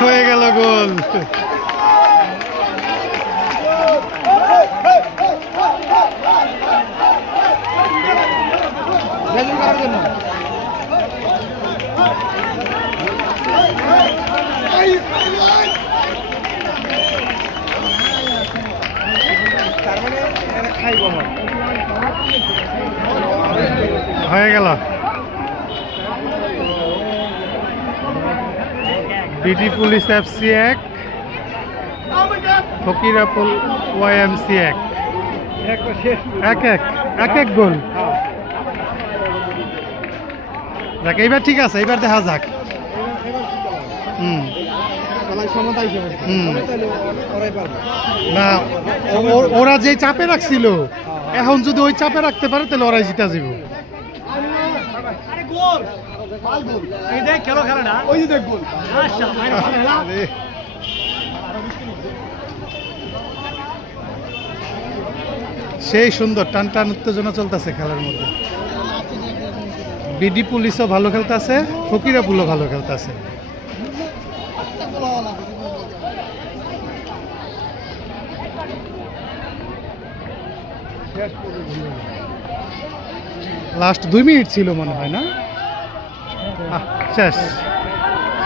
হয়ে গেল গোল। হয়ে গেল। BD police FC 1, Fakirapool YMC 1, 1-1 goal. যাক এইবার ঠিক আছে, এইবার দেখা যাক। না ওরা যে চাপে রাখছিল, এখন যদি ওই চাপে রাখতে পারে তাহলে ওরাই জিতা যাব। সেই সুন্দর টান টান উত্তেজনা চলতেছে খেলার মধ্যে। বিডি পুলিশও ভালো খেলতেছে, ফকিরাপুলও ভালো খেলতেছে। লাস্ট 2 মিনিট ছিল মনে হয় না? শেষ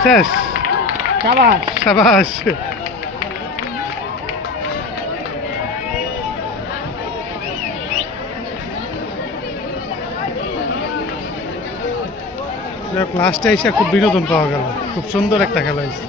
শেষ। শাবাশ শাবাশ। লাস্টে এসে খুব বিনোদন পাওয়া গেল, খুব সুন্দর একটা খেলা হয়েছে।